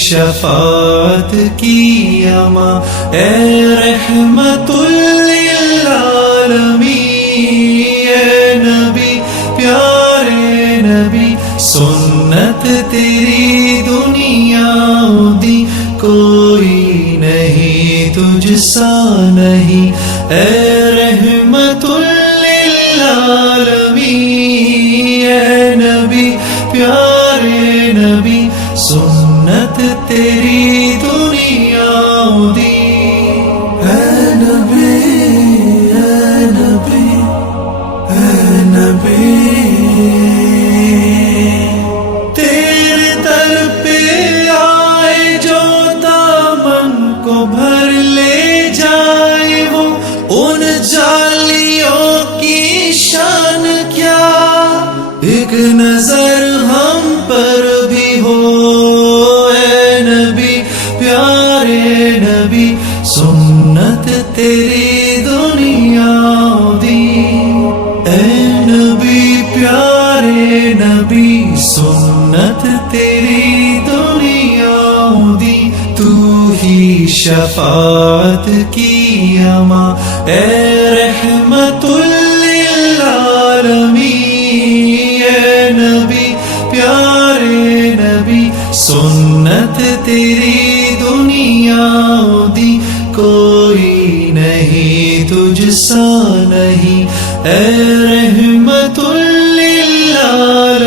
شفاعت کی اماں اے رحمت للعالمین، اے نبی پیارے نبی سنت تیری دنیا دی کوئی نہیں تجھ سا نہیں، اے رحمت للعالمین، اے نبی پیارے نبی سنت تیری دنیا دی، اے نبی اے نبی اے نبی، تیرے در پہ آئے جو دامن کو بھر لے جائے وہ ان جالیوں کی شان کیا، ایک نظر ہم پر بھی ہو اے نبی پیارے نبی سنت تیری دنیا دی، اے نبی پیارے نبی سنت تیری دنیا دی، تو ہی شفاعت کی اماں اے رحمت للعالمین، اے نبی پیارے نبی سنت تیری دنیا دی کوئی نہیں تجھ سا نہیں، اے رحمت